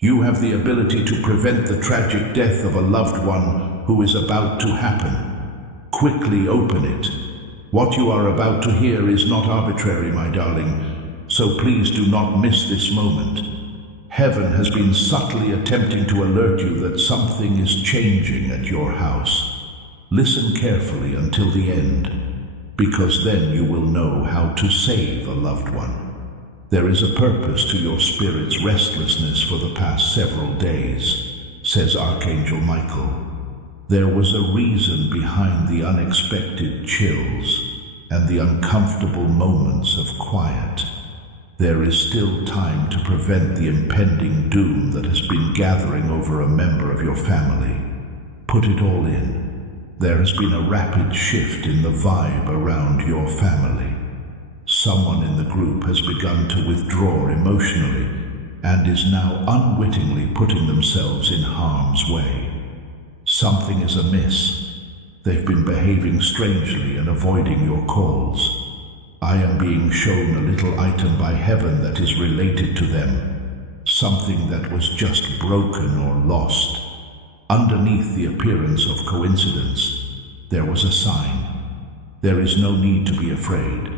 You have the ability to prevent the tragic death of a loved one who is about to happen. Quickly open it. What you are about to hear is not arbitrary, my darling, so please do not miss this moment. Heaven has been subtly attempting to alert you that something is changing at your house. Listen carefully until the end, because then you will know how to save a loved one. There is a purpose to your spirit's restlessness for the past several days, says Archangel Michael. There was a reason behind the unexpected chills and the uncomfortable moments of quiet. There is still time to prevent the impending doom that has been gathering over a member of your family. Put it all in. There has been a rapid shift in the vibe around your family. Someone in the group has begun to withdraw emotionally and is now unwittingly putting themselves in harm's way. Something is amiss. They've been behaving strangely and avoiding your calls. I am being shown a little item by heaven that is related to them, something that was just broken or lost. Underneath the appearance of coincidence, there was a sign. There is no need to be afraid.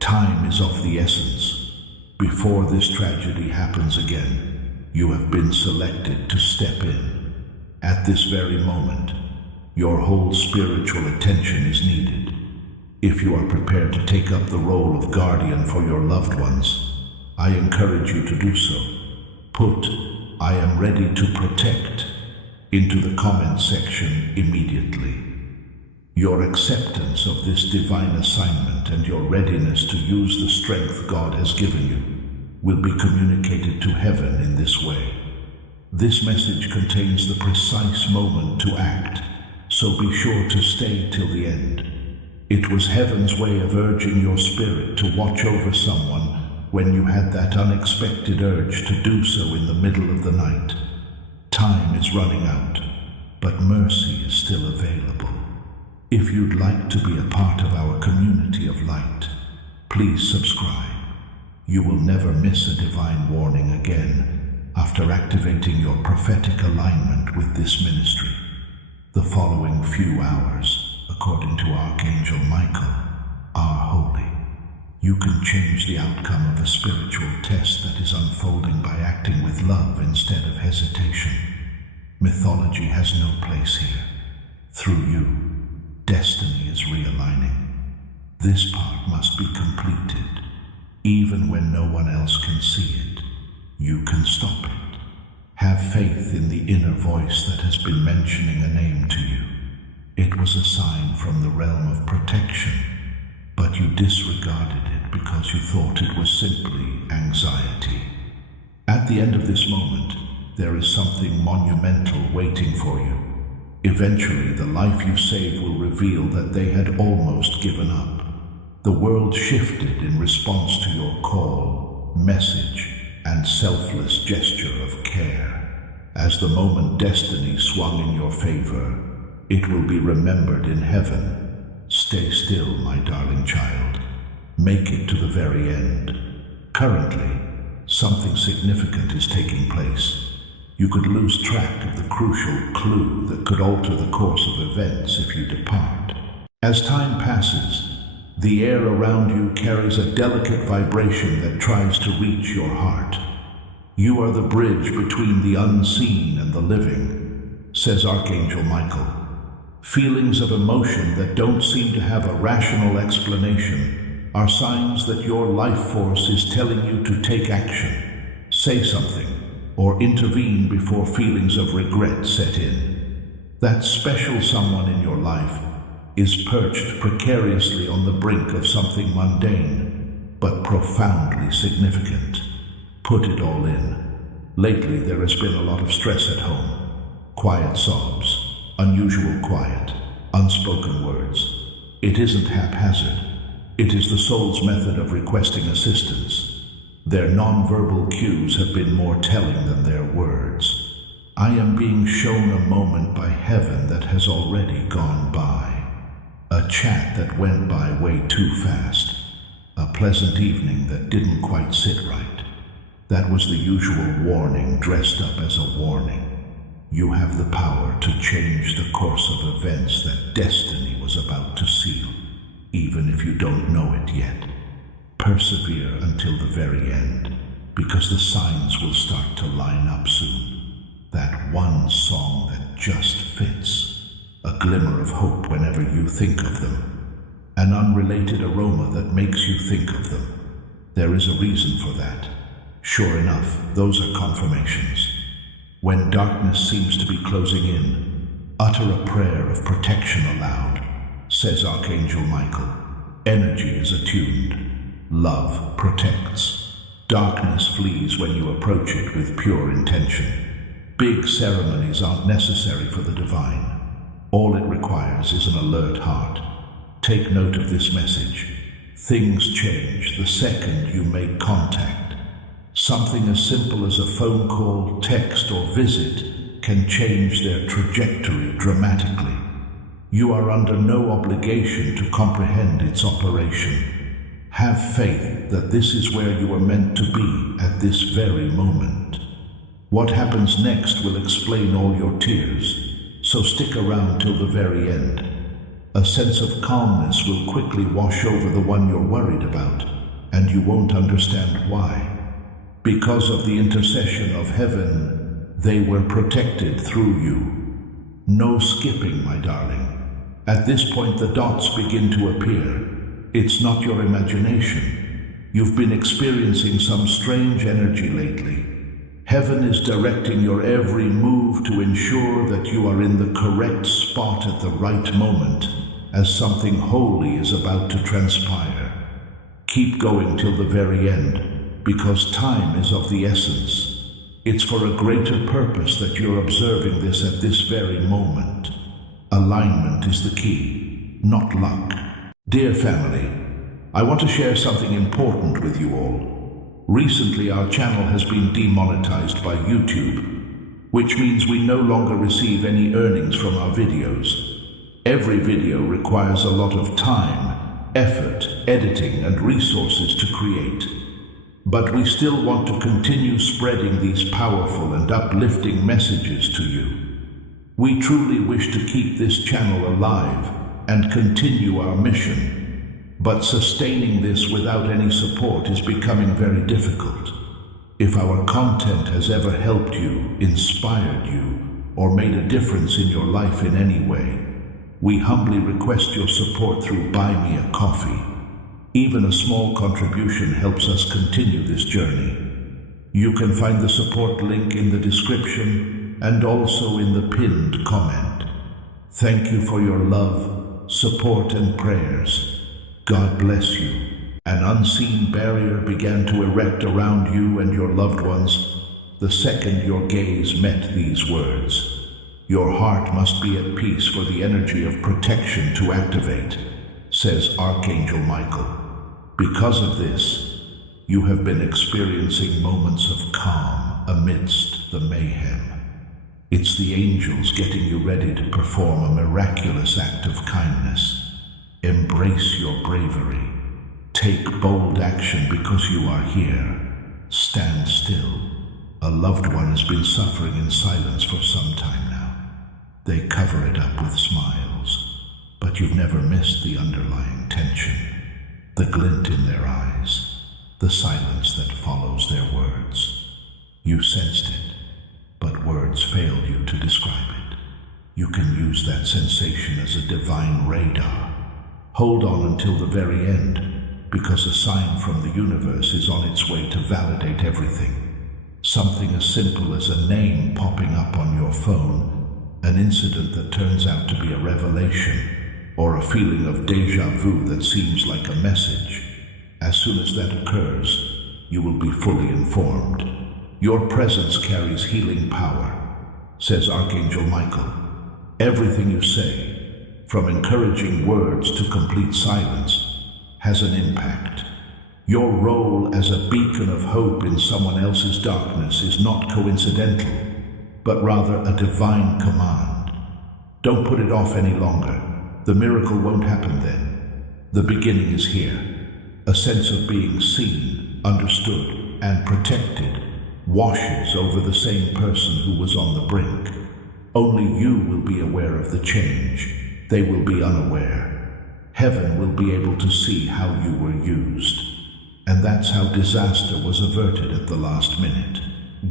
Time is of the essence. Before this tragedy happens again, you have been selected to step in. At this very moment, your whole spiritual attention is needed. If you are prepared to take up the role of guardian for your loved ones, I encourage you to do so. Put "I am ready to protect" into the comment section immediately. Your acceptance of this divine assignment and your readiness to use the strength God has given you will be communicated to heaven in this way. This message contains the precise moment to act, so be sure to stay till the end. It was heaven's way of urging your spirit to watch over someone when you had that unexpected urge to do so in the middle of the night. Time is running out, but mercy is still available. If you'd like to be a part of our community of light, please subscribe. You will never miss a divine warning again after activating your prophetic alignment with this ministry. The following few hours, according to Archangel Michael, are holy. You can change the outcome of a spiritual test that is unfolding by acting with love instead of hesitation. Mythology has no place here. Through you, destiny is realigning. This part must be completed. Even when no one else can see it, you can stop it. Have faith in the inner voice that has been mentioning a name to you. It was a sign from the realm of protection, but you disregarded it because you thought it was simply anxiety. At the end of this moment, there is something monumental waiting for you. Eventually, the life you saved will reveal that they had almost given up. The world shifted in response to your call, message, and selfless gesture of care. As the moment destiny swung in your favor, it will be remembered in heaven. Stay still, my darling child. Make it to the very end. Currently, something significant is taking place. You could lose track of the crucial clue that could alter the course of events if you depart. As time passes, the air around you carries a delicate vibration that tries to reach your heart. You are the bridge between the unseen and the living, says Archangel Michael. Feelings of emotion that don't seem to have a rational explanation are signs that your life force is telling you to take action, say something, or intervene before feelings of regret set in. That special someone in your life is perched precariously on the brink of something mundane, but profoundly significant. Put it all in. Lately, there has been a lot of stress at home. Quiet sobs, unusual quiet, unspoken words. It isn't haphazard. It is the soul's method of requesting assistance. Their nonverbal cues have been more telling than their words. I am being shown a moment by heaven that has already gone by. A chat that went by way too fast. A pleasant evening that didn't quite sit right. That was the usual warning dressed up as a warning. You have the power to change the course of events that destiny was about to seal, even if you don't know it yet. Persevere until the very end, because the signs will start to line up soon. That one song that just fits, a glimmer of hope whenever you think of them, an unrelated aroma that makes you think of them. There is a reason for that. Sure enough, those are confirmations. When darkness seems to be closing in, utter a prayer of protection aloud, says Archangel Michael. Energy is attuned. Love protects. Darkness flees when you approach it with pure intention. Big ceremonies aren't necessary for the divine. All it requires is an alert heart. Take note of this message. Things change the second you make contact. Something as simple as a phone call, text, or visit can change their trajectory dramatically. You are under no obligation to comprehend its operation. Have faith that this is where you are meant to be at this very moment. What happens next will explain all your tears, so stick around till the very end. A sense of calmness will quickly wash over the one you're worried about, and you won't understand why. Because of the intercession of heaven, they were protected through you. No skipping, my darling. At this point, the dots begin to appear. It's not your imagination. You've been experiencing some strange energy lately. Heaven is directing your every move to ensure that you are in the correct spot at the right moment, as something holy is about to transpire. Keep going till the very end, because time is of the essence. It's for a greater purpose that you're observing this at this very moment. Alignment is the key, not luck. Dear family, I want to share something important with you all. Recently, our channel has been demonetized by YouTube, which means we no longer receive any earnings from our videos. Every video requires a lot of time, effort, editing, and resources to create. But we still want to continue spreading these powerful and uplifting messages to you. We truly wish to keep this channel alive and continue our mission, but sustaining this without any support is becoming very difficult. If our content has ever helped you, inspired you, or made a difference in your life in any way, we humbly request your support through Buy Me a Coffee. Even a small contribution helps us continue this journey. You can find the support link in the description and also in the pinned comment. Thank you for your love, support, and prayers. God bless you. An unseen barrier began to erect around you and your loved ones the second your gaze met these words. Your heart must be at peace for the energy of protection to activate, says Archangel Michael. Because of this, you have been experiencing moments of calm amidst the mayhem. It's the angels getting you ready to perform a miraculous act of kindness. Embrace your bravery. Take bold action because you are here. Stand still. A loved one has been suffering in silence for some time now. They cover it up with smiles, but you've never missed the underlying tension. The glint in their eyes, the silence that follows their words. You sensed it, but words failed you to describe it. You can use that sensation as a divine radar. Hold on until the very end, because a sign from the universe is on its way to validate everything. Something as simple as a name popping up on your phone, an incident that turns out to be a revelation, or a feeling of déjà vu that seems like a message. As soon as that occurs, you will be fully informed. Your presence carries healing power, says Archangel Michael. Everything you say, from encouraging words to complete silence, has an impact. Your role as a beacon of hope in someone else's darkness is not coincidental, but rather a divine command. Don't put it off any longer. The miracle won't happen then. The beginning is here. A sense of being seen, understood, and protected washes over the same person who was on the brink. Only you will be aware of the change. They will be unaware. Heaven will be able to see how you were used. And that's how disaster was averted at the last minute.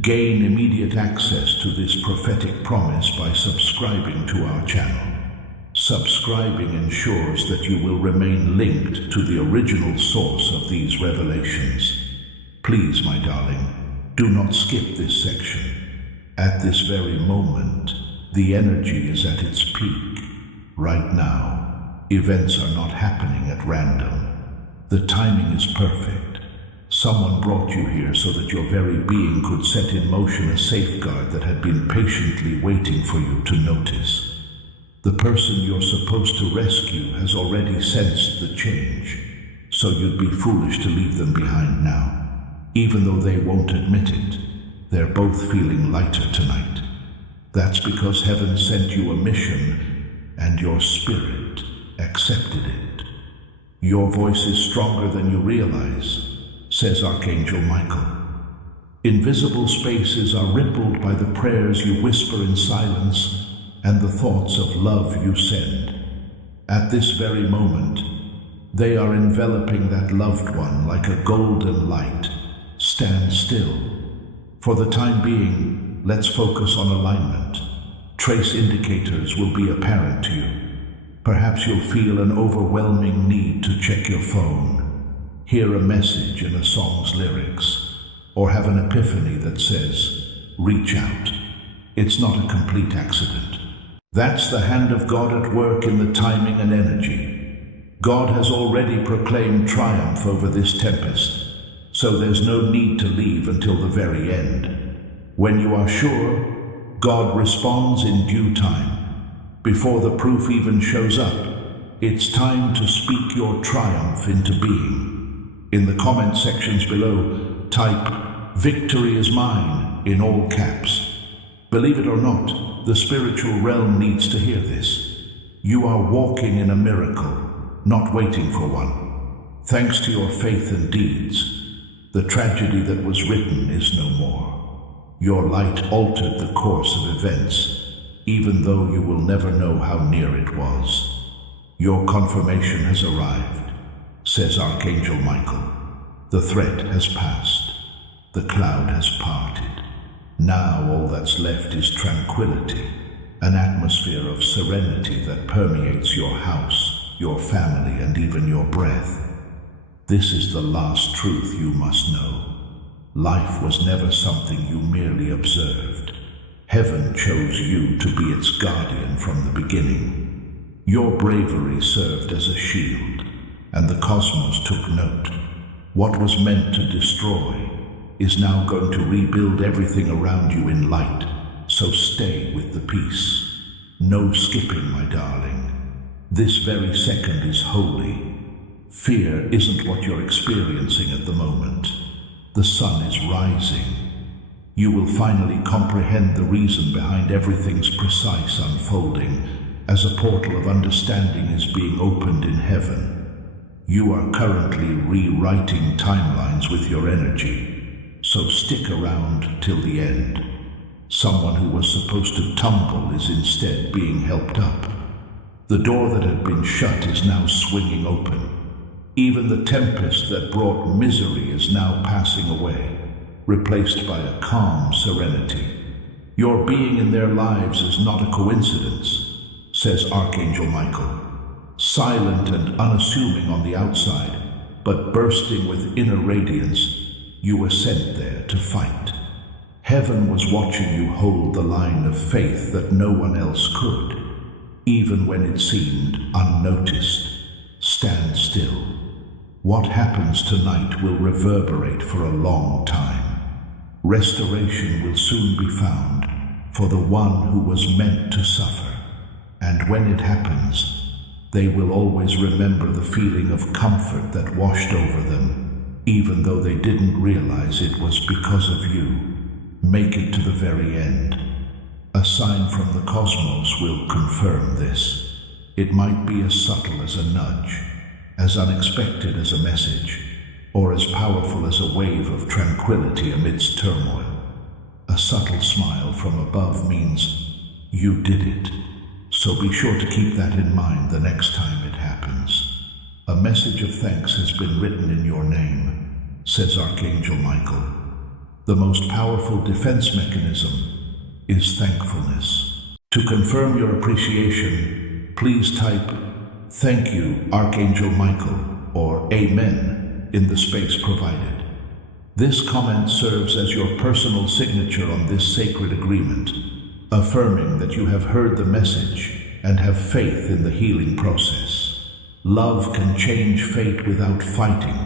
Gain immediate access to this prophetic promise by subscribing to our channel. Subscribing ensures that you will remain linked to the original source of these revelations. Please, my darling, do not skip this section. At this very moment, the energy is at its peak. Right now, events are not happening at random. The timing is perfect. Someone brought you here so that your very being could set in motion a safeguard that had been patiently waiting for you to notice. The person you're supposed to rescue has already sensed the change, so you'd be foolish to leave them behind now. Even though they won't admit it, they're both feeling lighter tonight. That's because heaven sent you a mission, and your spirit accepted it. Your voice is stronger than you realize, says Archangel Michael. Invisible spaces are rippled by the prayers you whisper in silence and the thoughts of love you send. At this very moment, they are enveloping that loved one like a golden light. Stand still. For the time being, let's focus on alignment. Trace indicators will be apparent to you. Perhaps you'll feel an overwhelming need to check your phone, hear a message in a song's lyrics, or have an epiphany that says, reach out. It's not a complete accident. That's the hand of God at work in the timing and energy. God has already proclaimed triumph over this tempest, so there's no need to leave until the very end. When you are sure, God responds in due time. Before the proof even shows up, it's time to speak your triumph into being. In the comment sections below, type, "Victory is mine," in all caps. Believe it or not, the spiritual realm needs to hear this. You are walking in a miracle, not waiting for one. Thanks to your faith and deeds, the tragedy that was written is no more. Your light altered the course of events, even though you will never know how near it was. Your confirmation has arrived, says Archangel Michael. The threat has passed. The cloud has parted. Now all that's left is tranquility, an atmosphere of serenity that permeates your house, your family, and even your breath. This is the last truth you must know. Life was never something you merely observed. Heaven chose you to be its guardian from the beginning. Your bravery served as a shield, and the cosmos took note. What was meant to destroy is now going to rebuild everything around you in light, so stay with the peace. No skipping, my darling. This very second is holy. Fear isn't what you're experiencing at the moment. The sun is rising. You will finally comprehend the reason behind everything's precise unfolding as a portal of understanding is being opened in heaven. You are currently rewriting timelines with your energy. So stick around till the end. Someone who was supposed to tumble is instead being helped up. The door that had been shut is now swinging open. Even the tempest that brought misery is now passing away, replaced by a calm serenity. Your being in their lives is not a coincidence, says Archangel Michael. Silent and unassuming on the outside, but bursting with inner radiance, you were sent there to fight. Heaven was watching you hold the line of faith that no one else could, even when it seemed unnoticed. Stand still. What happens tonight will reverberate for a long time. Restoration will soon be found for the one who was meant to suffer. And when it happens, they will always remember the feeling of comfort that washed over them, even though they didn't realize it was because of you. Make it to the very end. A sign from the cosmos will confirm this. It might be as subtle as a nudge, as unexpected as a message, or as powerful as a wave of tranquility amidst turmoil. A subtle smile from above means you did it. So be sure to keep that in mind the next time it happens. A message of thanks has been written in your name, says Archangel Michael. The most powerful defense mechanism is thankfulness. To confirm your appreciation, please type "Thank you, Archangel Michael," or "Amen" in the space provided. This comment serves as your personal signature on this sacred agreement, affirming that you have heard the message and have faith in the healing process. Love can change fate without fighting,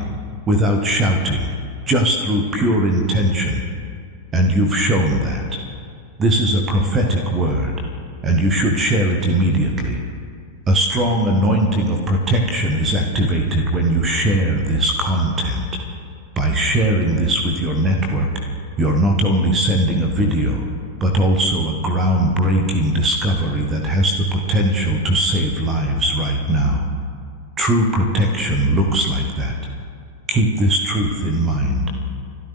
without shouting, just through pure intention. And you've shown that. This is a prophetic word, and you should share it immediately. A strong anointing of protection is activated when you share this content. By sharing this with your network, you're not only sending a video, but also a groundbreaking discovery that has the potential to save lives right now. True protection looks like that. Keep this truth in mind.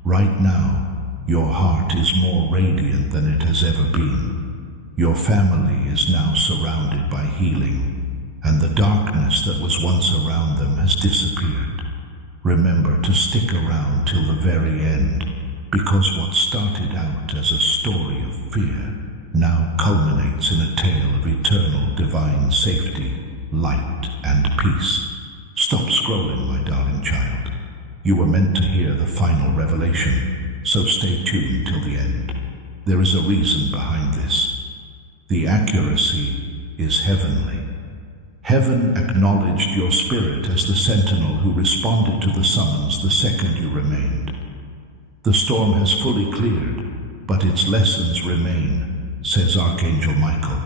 Right now, your heart is more radiant than it has ever been. Your family is now surrounded by healing, and the darkness that was once around them has disappeared. Remember to stick around till the very end, because what started out as a story of fear now culminates in a tale of eternal divine safety, light, and peace. Stop scrolling, my darling child. You were meant to hear the final revelation, so stay tuned till the end. There is a reason behind this. The accuracy is heavenly. Heaven acknowledged your spirit as the sentinel who responded to the summons the second you remained. The storm has fully cleared, but its lessons remain, says Archangel Michael.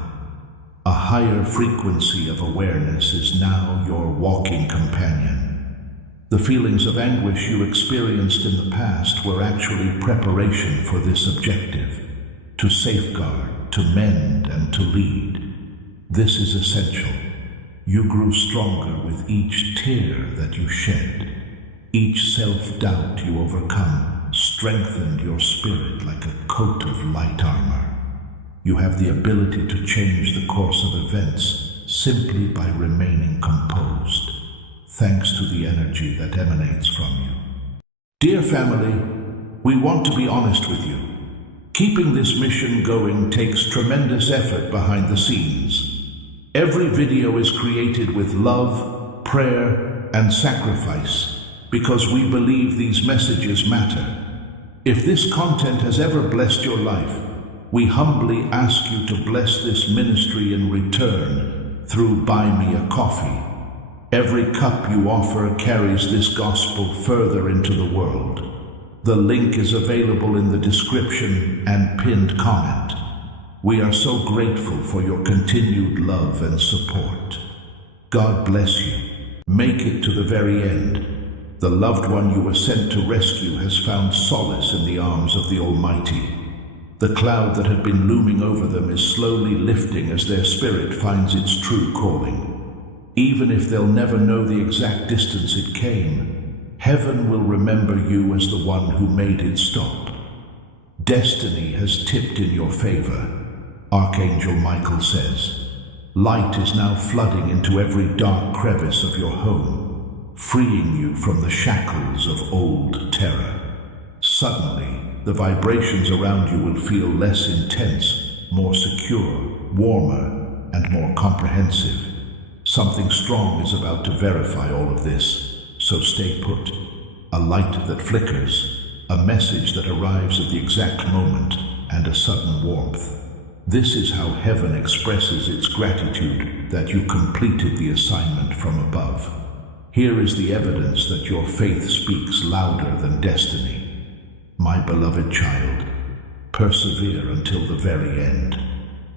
A higher frequency of awareness is now your walking companion. The feelings of anguish you experienced in the past were actually preparation for this objective, to safeguard, to mend, and to lead. This is essential. You grew stronger with each tear that you shed. Each self-doubt you overcome strengthened your spirit like a coat of light armor. You have the ability to change the course of events simply by remaining composed, thanks to the energy that emanates from you. Dear family, we want to be honest with you. Keeping this mission going takes tremendous effort behind the scenes. Every video is created with love, prayer, and sacrifice because we believe these messages matter. If this content has ever blessed your life, we humbly ask you to bless this ministry in return through Buy Me a Coffee. Every cup you offer carries this gospel further into the world. The link is available in the description and pinned comment. We are so grateful for your continued love and support. God bless you. Make it to the very end. The loved one you were sent to rescue has found solace in the arms of the Almighty. The cloud that had been looming over them is slowly lifting as their spirit finds its true calling. Even if they'll never know the exact distance it came, heaven will remember you as the one who made it stop. Destiny has tipped in your favor. Archangel Michael says, light is now flooding into every dark crevice of your home, freeing you from the shackles of old terror. Suddenly, the vibrations around you will feel less intense, more secure, warmer, and more comprehensive. Something strong is about to verify all of this, so stay put. A light that flickers, a message that arrives at the exact moment, and a sudden warmth. This is how heaven expresses its gratitude that you completed the assignment from above. Here is the evidence that your faith speaks louder than destiny. My beloved child, persevere until the very end.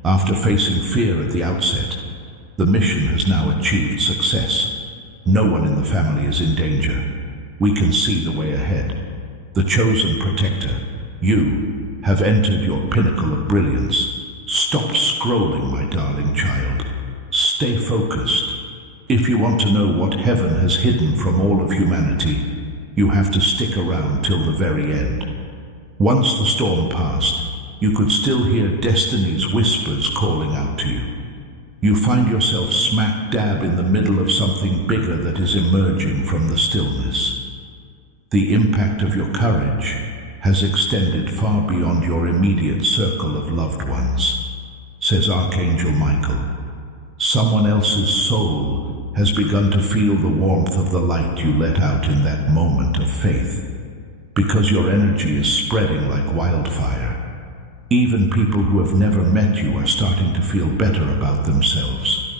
After facing fear at the outset, the mission has now achieved success. No one in the family is in danger. We can see the way ahead. The chosen protector, you, have entered your pinnacle of brilliance. Stop scrolling, my darling child. Stay focused. If you want to know what heaven has hidden from all of humanity, you have to stick around till the very end. Once the storm passed, you could still hear destiny's whispers calling out to you. You find yourself smack dab in the middle of something bigger that is emerging from the stillness. The impact of your courage has extended far beyond your immediate circle of loved ones, says Archangel Michael. Someone else's soul has begun to feel the warmth of the light you let out in that moment of faith, because your energy is spreading like wildfire. Even people who have never met you are starting to feel better about themselves,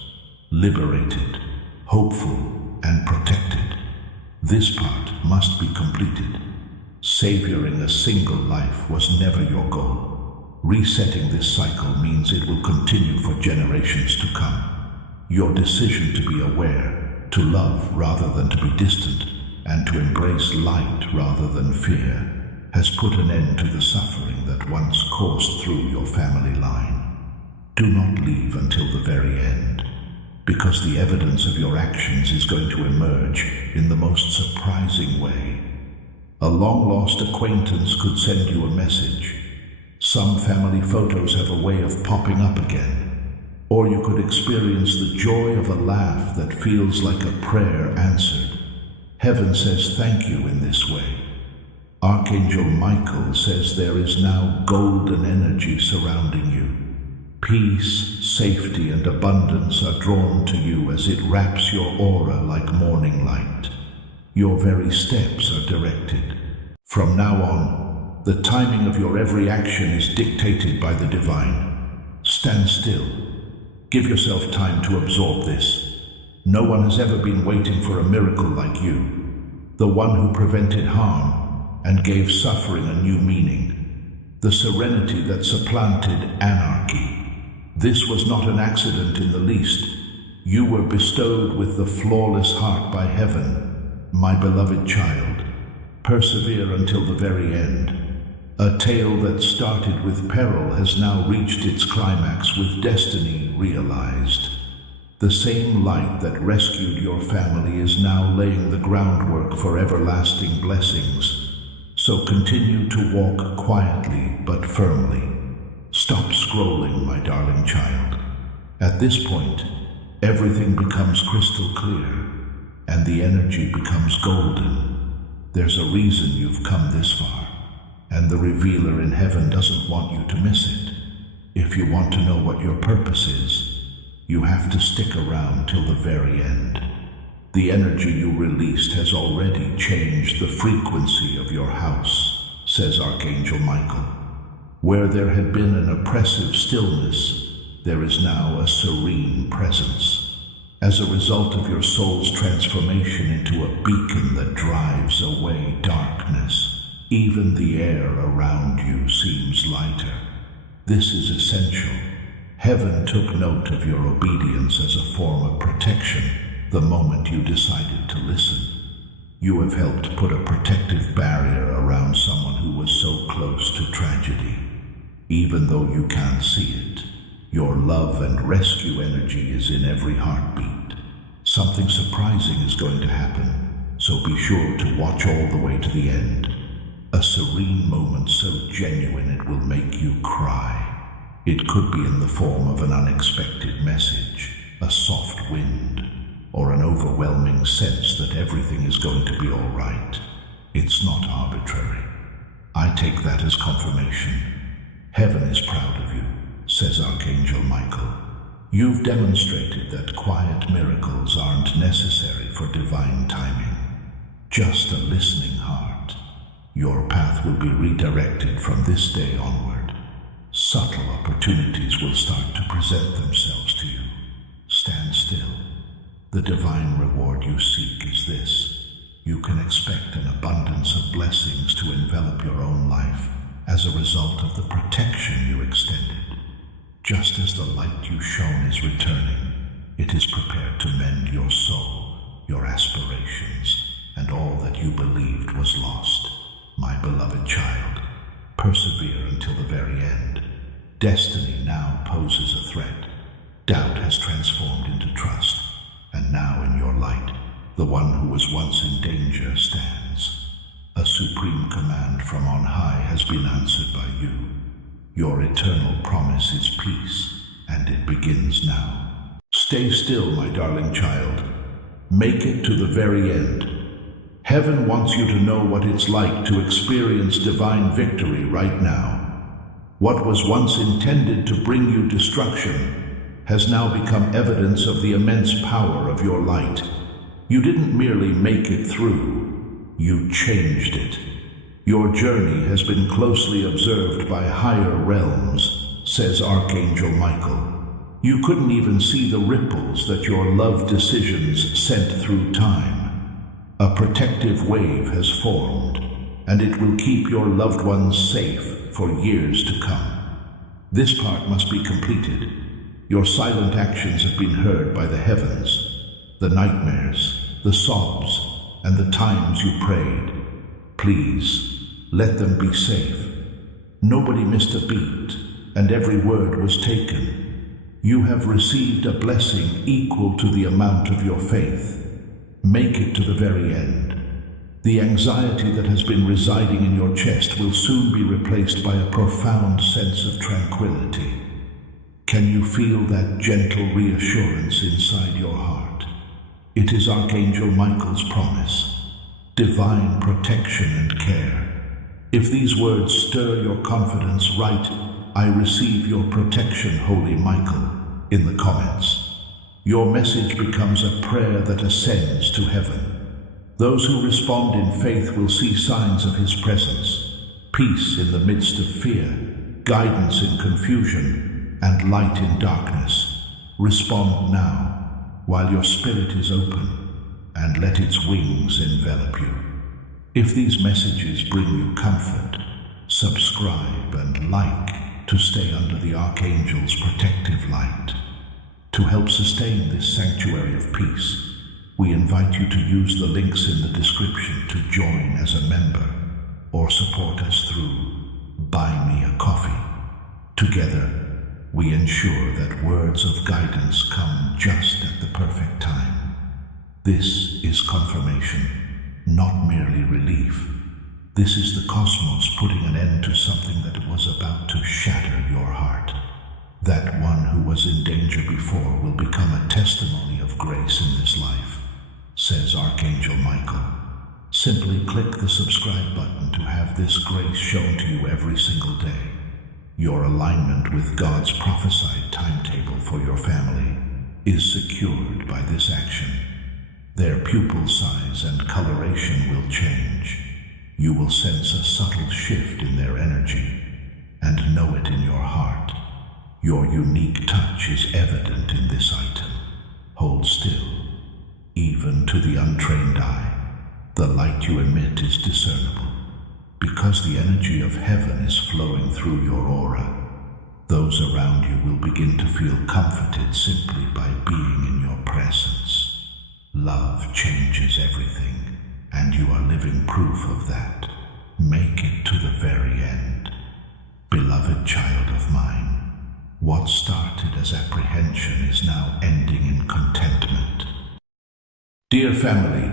liberated, hopeful, and protected. This part must be completed. Savioring a single life was never your goal. Resetting this cycle means it will continue for generations to come. Your decision to be aware, to love rather than to be distant, and to embrace light rather than fear, has put an end to the suffering that once coursed through your family line. Do not leave until the very end, because the evidence of your actions is going to emerge in the most surprising way. A long-lost acquaintance could send you a message. Some family photos have a way of popping up again. Or you could experience the joy of a laugh that feels like a prayer answered. Heaven says thank you in this way. Archangel Michael says there is now golden energy surrounding you. Peace, safety, and abundance are drawn to you as it wraps your aura like morning light. Your very steps are directed. From now on, the timing of your every action is dictated by the divine. Stand still. Give yourself time to absorb this. No one has ever been waiting for a miracle like you, the one who prevented harm and gave suffering a new meaning, the serenity that supplanted anarchy. This was not an accident in the least. You were bestowed with the flawless heart by heaven, my beloved child. Persevere until the very end. A tale that started with peril has now reached its climax with destiny realized. The same light that rescued your family is now laying the groundwork for everlasting blessings. So continue to walk quietly but firmly. Stop scrolling, my darling child. At this point, everything becomes crystal clear, and the energy becomes golden. There's a reason you've come this far, and the revealer in heaven doesn't want you to miss it. If you want to know what your purpose is, you have to stick around till the very end. The energy you released has already changed the frequency of your house, says Archangel Michael. Where there had been an oppressive stillness, there is now a serene presence. As a result of your soul's transformation into a beacon that drives away darkness, even the air around you seems lighter. This is essential. Heaven took note of your obedience as a form of protection the moment you decided to listen. You have helped put a protective barrier around someone who was so close to tragedy. Even though you can't see it, your love and rescue energy is in every heartbeat. Something surprising is going to happen, so be sure to watch all the way to the end. A serene moment so genuine it will make you cry. It could be in the form of an unexpected message, a soft wind, or an overwhelming sense that everything is going to be all right. It's not arbitrary. I take that as confirmation. Heaven is proud of you, says Archangel Michael. You've demonstrated that quiet miracles aren't necessary for divine timing. Just a listening heart. Your path will be redirected from this day onward. Subtle opportunities will start to present themselves to you. Stand still. The divine reward you seek is this. You can expect an abundance of blessings to envelop your own life as a result of the protection you extended. Just as the light you shone is returning, it is prepared to mend your soul, your aspirations, and all that you believed was lost. My beloved child, persevere until the very end. Destiny now poses a threat. Doubt has transformed into trust. And now in your light, the one who was once in danger stands. A supreme command from on high has been answered by you. Your eternal promise is peace, and it begins now. Stay still, my darling child. Make it to the very end. Heaven wants you to know what it's like to experience divine victory right now. What was once intended to bring you destruction has now become evidence of the immense power of your light. You didn't merely make it through, you changed it. Your journey has been closely observed by higher realms, says Archangel Michael. You couldn't even see the ripples that your love decisions sent through time. A protective wave has formed, and it will keep your loved ones safe for years to come. This part must be completed. Your silent actions have been heard by the heavens, the nightmares, the sobs, and the times you prayed. Please, let them be safe. Nobody missed a beat, and every word was taken. You have received a blessing equal to the amount of your faith. Make it to the very end. The anxiety that has been residing in your chest will soon be replaced by a profound sense of tranquility. Can you feel that gentle reassurance inside your heart? It is Archangel Michael's promise, divine protection and care. If these words stir your confidence, write, "I receive your protection, Holy Michael," in the comments. Your message becomes a prayer that ascends to heaven. Those who respond in faith will see signs of His presence, peace in the midst of fear, guidance in confusion, and light in darkness. Respond now, while your spirit is open, and let its wings envelop you. If these messages bring you comfort, subscribe and like to stay under the Archangel's protective light. To help sustain this sanctuary of peace, we invite you to use the links in the description to join as a member or support us through Buy Me a Coffee. Together, we ensure that words of guidance come just at the perfect time. This is confirmation, not merely relief. This is the cosmos putting an end to something that was about to shatter your heart. That one who was in danger before will become a testimony of grace in this life, says Archangel Michael. Simply click the subscribe button to have this grace shown to you every single day. Your alignment with God's prophesied timetable for your family is secured by this action. Their pupil size and coloration will change. You will sense a subtle shift in their energy and know it in your heart. Your unique touch is evident in this item. Hold still. Even to the untrained eye, the light you emit is discernible. Because the energy of heaven is flowing through your aura, those around you will begin to feel comforted simply by being in your presence. Love changes everything, and you are living proof of that. Make it to the very end. Beloved child of mine, what started as apprehension is now ending in contentment. Dear family,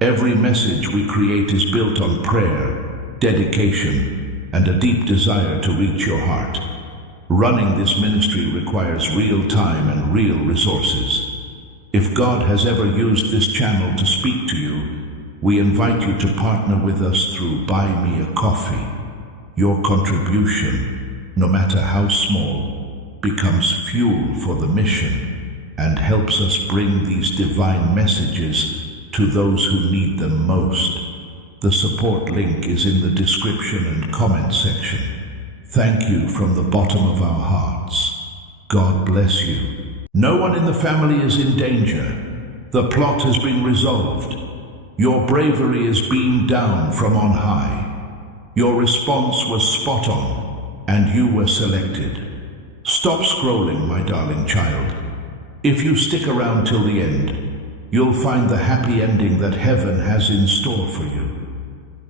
every message we create is built on prayer, dedication, and a deep desire to reach your heart. Running this ministry requires real time and real resources. If God has ever used this channel to speak to you, we invite you to partner with us through Buy Me a Coffee. Your contribution, no matter how small, becomes fuel for the mission and helps us bring these divine messages to those who need them most. The support link is in the description and comment section. Thank you from the bottom of our hearts. God bless you. No one in the family is in danger. The plot has been resolved. Your bravery is beamed down from on high. Your response was spot on, and you were selected. Stop scrolling, my darling child. If you stick around till the end, you'll find the happy ending that heaven has in store for you.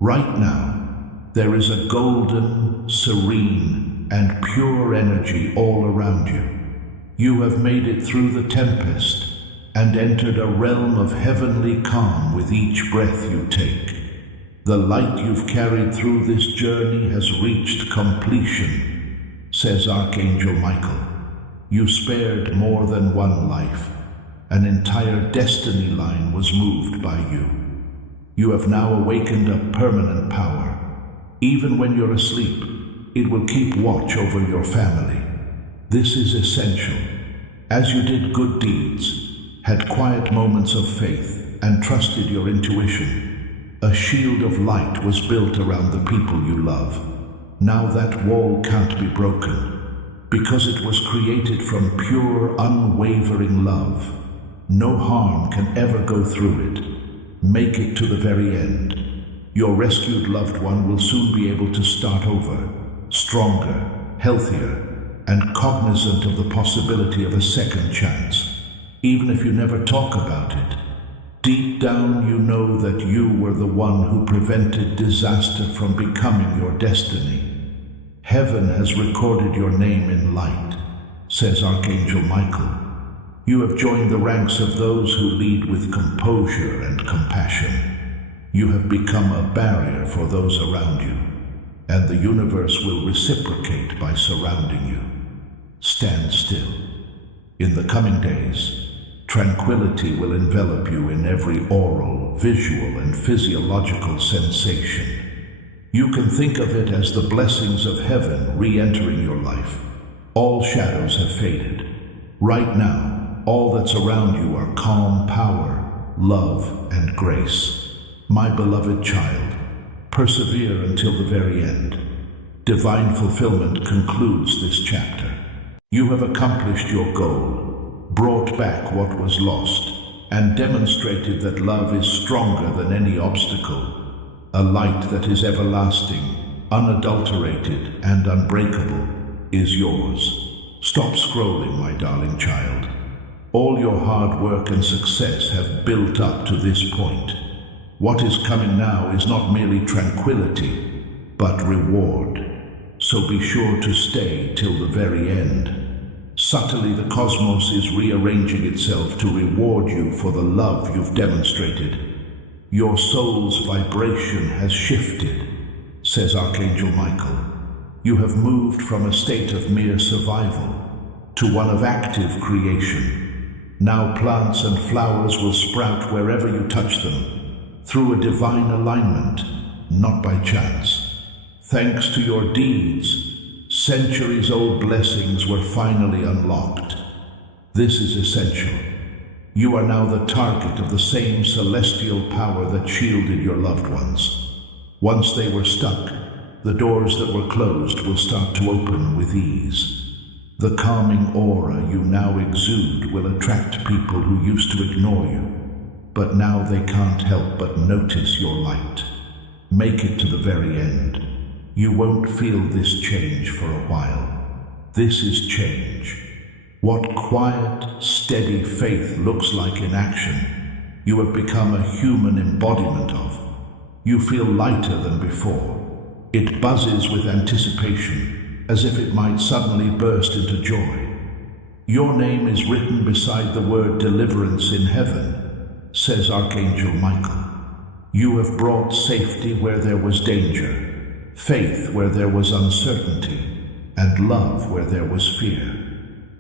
Right now, there is a golden, serene, and pure energy all around you. You have made it through the tempest and entered a realm of heavenly calm with each breath you take. The light you've carried through this journey has reached completion. says Archangel Michael. You spared more than one life. An entire destiny line was moved by you. You have now awakened a permanent power. Even when you're asleep, it will keep watch over your family. This is essential. As you did good deeds, had quiet moments of faith, and trusted your intuition, a shield of light was built around the people you love. Now that wall can't be broken, because it was created from pure, unwavering love. No harm can ever go through it. Make it to the very end. Your rescued loved one will soon be able to start over, stronger, healthier, and cognizant of the possibility of a second chance. Even if you never talk about it, deep down you know that you were the one who prevented disaster from becoming your destiny. Heaven has recorded your name in light, says Archangel Michael. You have joined the ranks of those who lead with composure and compassion. You have become a barrier for those around you, and the universe will reciprocate by surrounding you. Stand still. In the coming days, tranquility will envelop you in every oral, visual, and physiological sensation. You can think of it as the blessings of heaven re-entering your life. All shadows have faded. Right now, all that's around you are calm power, love, and grace. My beloved child, persevere until the very end. Divine fulfillment concludes this chapter. You have accomplished your goal, brought back what was lost, and demonstrated that love is stronger than any obstacle. A light that is everlasting, unadulterated, and unbreakable is yours. Stop scrolling, my darling child. All your hard work and success have built up to this point. What is coming now is not merely tranquility, but reward. So be sure to stay till the very end. Subtly, the cosmos is rearranging itself to reward you for the love you've demonstrated. Your soul's vibration has shifted, says Archangel Michael. You have moved from a state of mere survival to one of active creation. Now plants and flowers will sprout wherever you touch them, through a divine alignment, not by chance. Thanks to your deeds, centuries-old blessings were finally unlocked. This is essential. You are now the target of the same celestial power that shielded your loved ones. Once they were stuck, the doors that were closed will start to open with ease. The calming aura you now exude will attract people who used to ignore you, but now they can't help but notice your light. Make it to the very end. You won't feel this change for a while. This is change. What quiet, steady faith looks like in action, you have become a human embodiment of. You feel lighter than before. It buzzes with anticipation, as if it might suddenly burst into joy. Your name is written beside the word deliverance in heaven, says Archangel Michael. You have brought safety where there was danger, faith where there was uncertainty, and love where there was fear.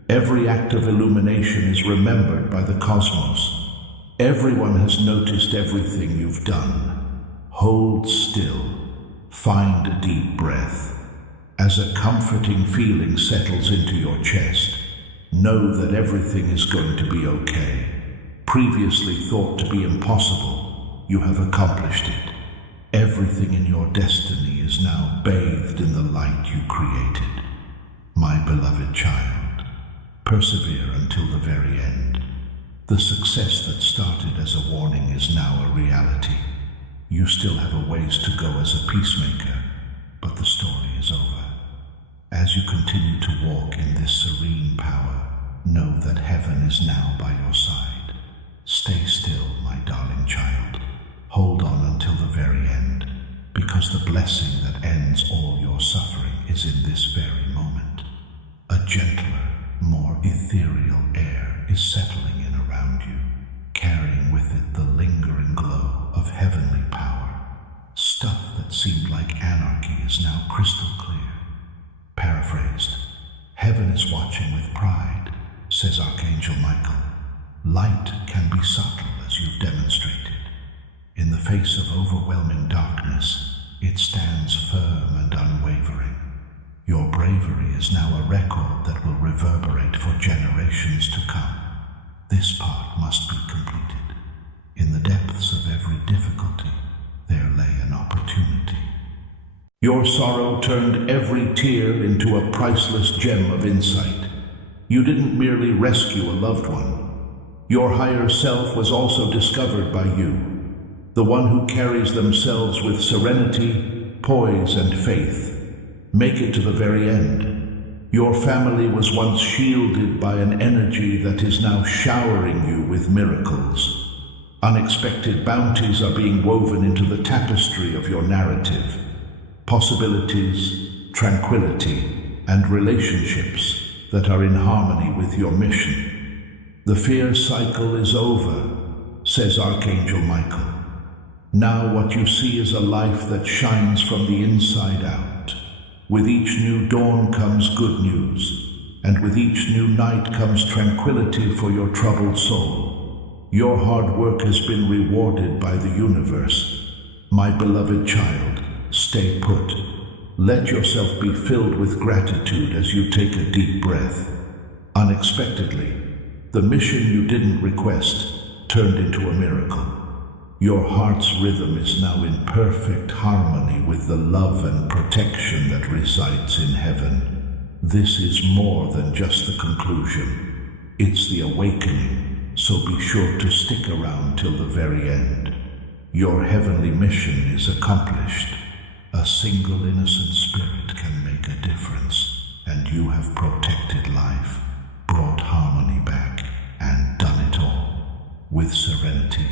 Every act of illumination is remembered by the cosmos. Everyone has noticed everything you've done. Hold still. Find a deep breath. As a comforting feeling settles into your chest, know that everything is going to be okay. Previously thought to be impossible, you have accomplished it. Everything in your destiny is now bathed in the light you created. My beloved child, persevere until the very end. The success that started as a warning is now a reality. You still have a ways to go as a peacemaker, but the story is over. As you continue to walk in this serene power, know that heaven is now by your side. Stay still, my darling child. Hold on until the very end, because the blessing that ends all your suffering is in this very moment. A gentler, more ethereal air is settling in around you, carrying with it the lingering glow of heavenly power. Stuff that seemed like anarchy is now crystal clear. Paraphrased, Heaven is watching with pride, says Archangel Michael. Light can be subtle, as you've demonstrated. In the face of overwhelming darkness, it stands firm and unwavering. Your bravery is now a record that will reverberate for generations to come. This part must be completed. In the depths of every difficulty, there lay an opportunity. Your sorrow turned every tear into a priceless gem of insight. You didn't merely rescue a loved one. Your higher self was also discovered by you, the one who carries themselves with serenity, poise, and faith. Make it to the very end. Your family was once shielded by an energy that is now showering you with miracles. Unexpected bounties are being woven into the tapestry of your narrative. Possibilities, tranquility, and relationships that are in harmony with your mission. The fear cycle is over, says Archangel Michael. Now what you see is a life that shines from the inside out. With each new dawn comes good news, and with each new night comes tranquility for your troubled soul. Your hard work has been rewarded by the universe. My beloved child, stay put. Let yourself be filled with gratitude as you take a deep breath. Unexpectedly, the mission you didn't request turned into a miracle. Your heart's rhythm is now in perfect harmony with the love and protection that resides in heaven. This is more than just the conclusion. It's the awakening, so be sure to stick around till the very end. Your heavenly mission is accomplished. A single innocent spirit can make a difference, and you have protected life, brought harmony back, and done it all with serenity,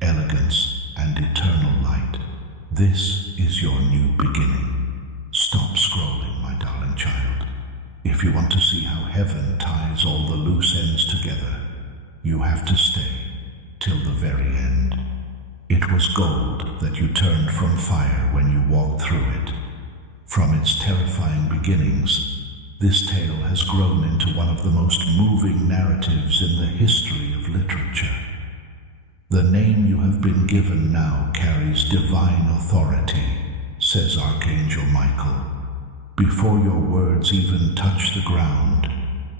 elegance, and eternal light. This is your new beginning. Stop scrolling, my darling child. If you want to see how heaven ties all the loose ends together, you have to stay till the very end. It was gold that you turned from fire when you walked through it. From its terrifying beginnings, this tale has grown into one of the most moving narratives in the history of literature. The name you have been given now carries divine authority, says Archangel Michael. Before your words even touch the ground,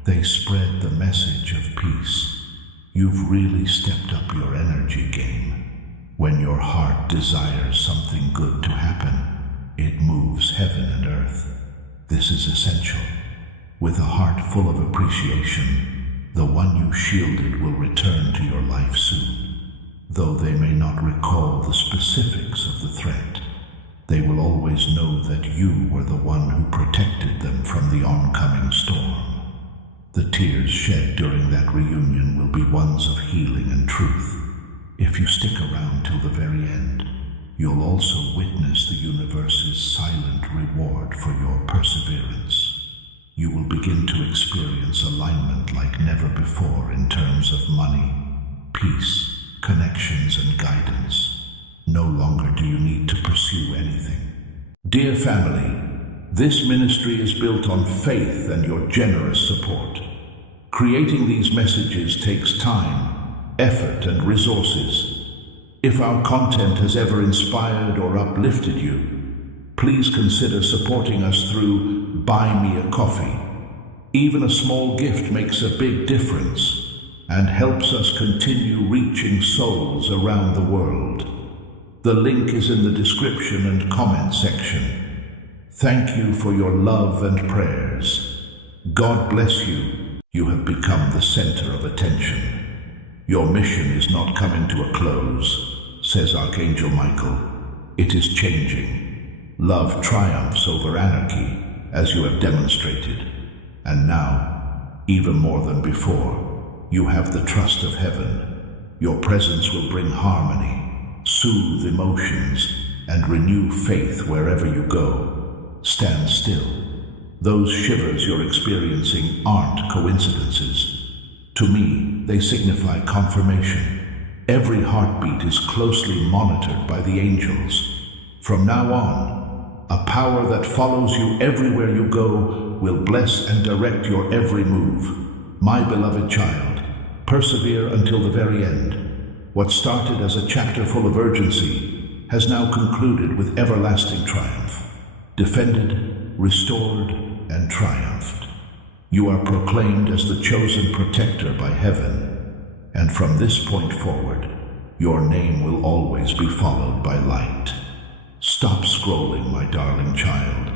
they spread the message of peace. You've really stepped up your energy game. When your heart desires something good to happen, it moves heaven and earth. This is essential. With a heart full of appreciation, the one you shielded will return to your life soon. Though they may not recall the specifics of the threat, they will always know that you were the one who protected them from the oncoming storm. The tears shed during that reunion will be ones of healing and truth. If you stick around till the very end, you'll also witness the universe's silent reward for your perseverance. You will begin to experience alignment like never before in terms of money, peace, connections, and guidance. No longer do you need to pursue anything. Dear family, this ministry is built on faith and your generous support. Creating these messages takes time, effort, and resources. If our content has ever inspired or uplifted you, please consider supporting us through Buy Me a Coffee. Even a small gift makes a big difference and helps us continue reaching souls around the world. The link is in the description and comment section. Thank you for your love and prayers. God bless you. You have become the center of attention. Your mission is not coming to a close, says Archangel Michael. It is changing. Love triumphs over anarchy, as you have demonstrated. And now, even more than before, you have the trust of heaven. Your presence will bring harmony, soothe emotions, and renew faith wherever you go. Stand still. Those shivers you're experiencing aren't coincidences. To me, they signify confirmation. Every heartbeat is closely monitored by the angels. From now on, a power that follows you everywhere you go will bless and direct your every move. My beloved child, persevere until the very end. What started as a chapter full of urgency has now concluded with everlasting triumph. Defended, restored, and triumphed. You are proclaimed as the chosen protector by heaven, and from this point forward, your name will always be followed by light. Stop scrolling, my darling child.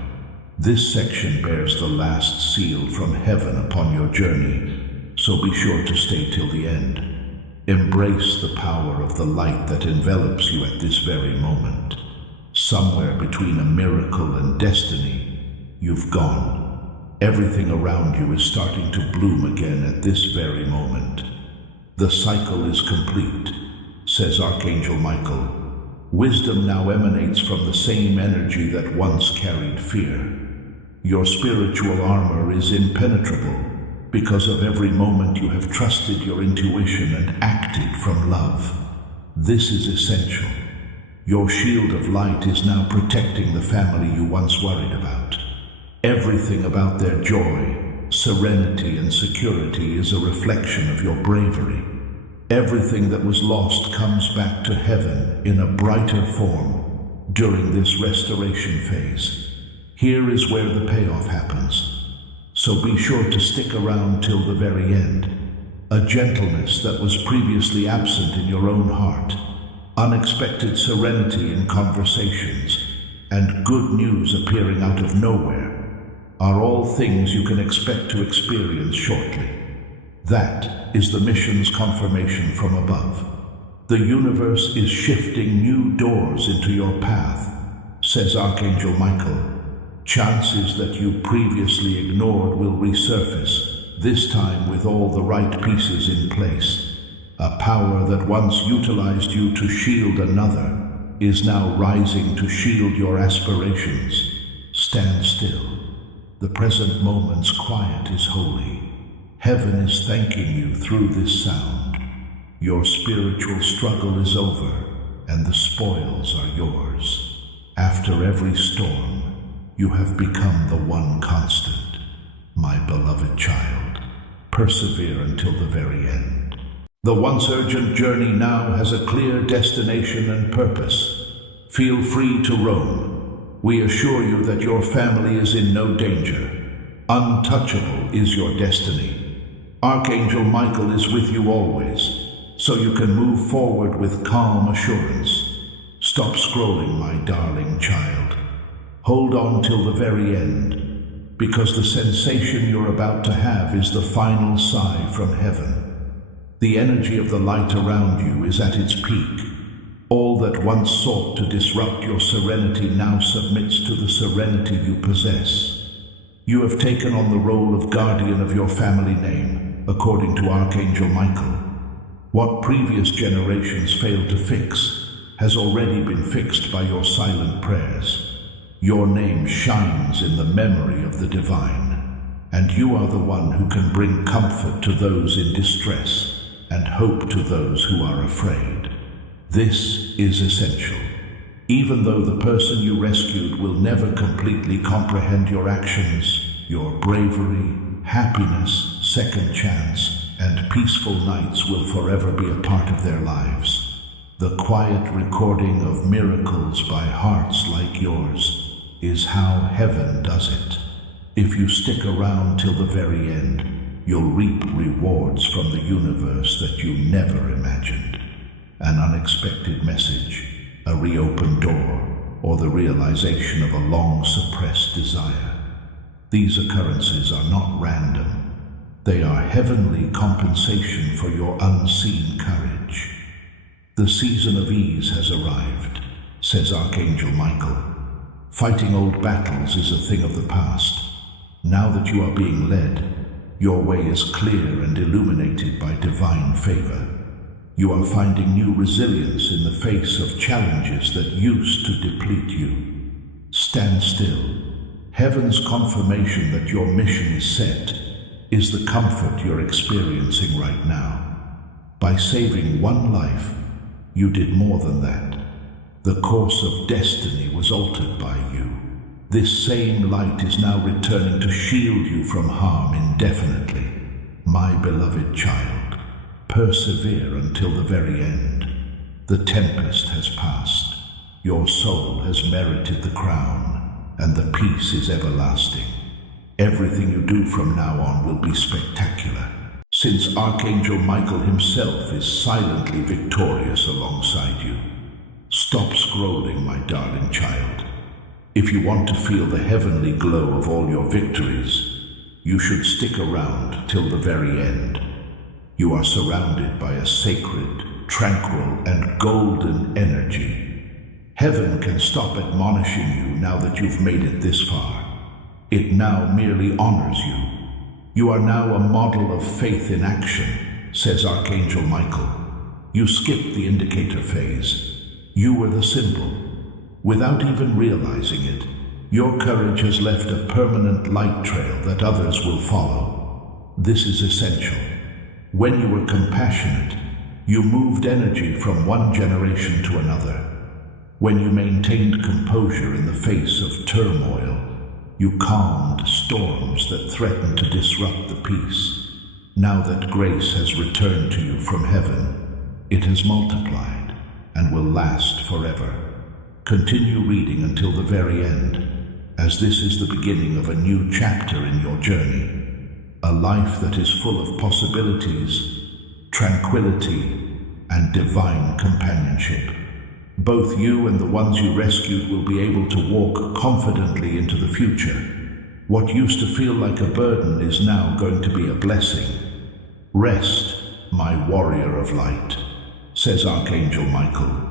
This section bears the last seal from heaven upon your journey, so be sure to stay till the end. Embrace the power of the light that envelops you at this very moment. Somewhere between a miracle and destiny, you've gone. Everything around you is starting to bloom again at this very moment. The cycle is complete, says Archangel Michael. Wisdom now emanates from the same energy that once carried fear. Your spiritual armor is impenetrable because of every moment you have trusted your intuition and acted from love. This is essential. Your shield of light is now protecting the family you once worried about. Everything about their joy, serenity, and security is a reflection of your bravery. Everything that was lost comes back to heaven in a brighter form during this restoration phase. Here is where the payoff happens. So be sure to stick around till the very end. A gentleness that was previously absent in your own heart, unexpected serenity in conversations, and good news appearing out of nowhere are all things you can expect to experience shortly. That is the mission's confirmation from above. The universe is shifting new doors into your path, says Archangel Michael. Chances that you previously ignored will resurface, this time with all the right pieces in place. A power that once utilized you to shield another is now rising to shield your aspirations. Stand still. The present moment's quiet is holy. Heaven is thanking you through this sound. Your spiritual struggle is over, and the spoils are yours. After every storm, you have become the one constant. My beloved child, persevere until the very end. The once urgent journey now has a clear destination and purpose. Feel free to roam. We assure you that your family is in no danger. Untouchable is your destiny. Archangel Michael is with you always, so you can move forward with calm assurance. Stop scrolling, my darling child. Hold on till the very end, because the sensation you're about to have is the final sigh from heaven. The energy of the light around you is at its peak. All that once sought to disrupt your serenity now submits to the serenity you possess. You have taken on the role of guardian of your family name, according to Archangel Michael. What previous generations failed to fix has already been fixed by your silent prayers. Your name shines in the memory of the divine, and you are the one who can bring comfort to those in distress and hope to those who are afraid. This is essential. Even though the person you rescued will never completely comprehend your actions, your bravery, happiness, second chance, and peaceful nights will forever be a part of their lives. The quiet recording of miracles by hearts like yours is how heaven does it. If you stick around till the very end, you'll reap rewards from the universe that you never imagined. An unexpected message, a reopened door, or the realization of a long-suppressed desire. These occurrences are not random. They are heavenly compensation for your unseen courage. The season of ease has arrived, says Archangel Michael. Fighting old battles is a thing of the past. Now that you are being led, your way is clear and illuminated by divine favor. You are finding new resilience in the face of challenges that used to deplete you. Stand still. Heaven's confirmation that your mission is set is the comfort you're experiencing right now. By saving one life, you did more than that. The course of destiny was altered by you. This same light is now returning to shield you from harm indefinitely. My beloved child, persevere until the very end. The tempest has passed. Your soul has merited the crown, and the peace is everlasting. Everything you do from now on will be spectacular, since Archangel Michael himself is silently victorious alongside you. Stop scrolling, my darling child. If you want to feel the heavenly glow of all your victories, you should stick around till the very end. You are surrounded by a sacred, tranquil, and golden energy. Heaven can stop admonishing you now that you've made it this far. It now merely honors you. You are now a model of faith in action, says Archangel Michael. You skipped the indicator phase. You were the symbol. Without even realizing it, your courage has left a permanent light trail that others will follow. This is essential. When you were compassionate, you moved energy from one generation to another. When you maintained composure in the face of turmoil, you calmed storms that threatened to disrupt the peace. Now that grace has returned to you from heaven, it has multiplied and will last forever. Continue reading until the very end, as this is the beginning of a new chapter in your journey. A life that is full of possibilities, tranquility, and divine companionship. Both you and the ones you rescued will be able to walk confidently into the future. What used to feel like a burden is now going to be a blessing. Rest, my warrior of light, says Archangel Michael.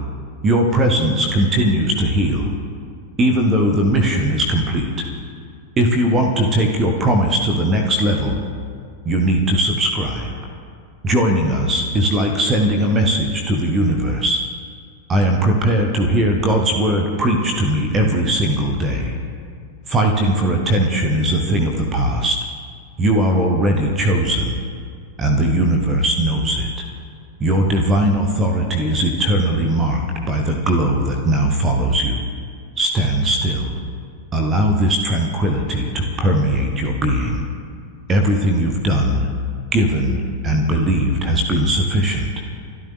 Your presence continues to heal, even though the mission is complete. If you want to take your promise to the next level, you need to subscribe. Joining us is like sending a message to the universe. I am prepared to hear God's word preached to me every single day. Fighting for attention is a thing of the past. You are already chosen, and the universe knows it. Your divine authority is eternally marked by the glow that now follows you. Stand still. Allow this tranquility to permeate your being. Everything you've done, given, and believed has been sufficient.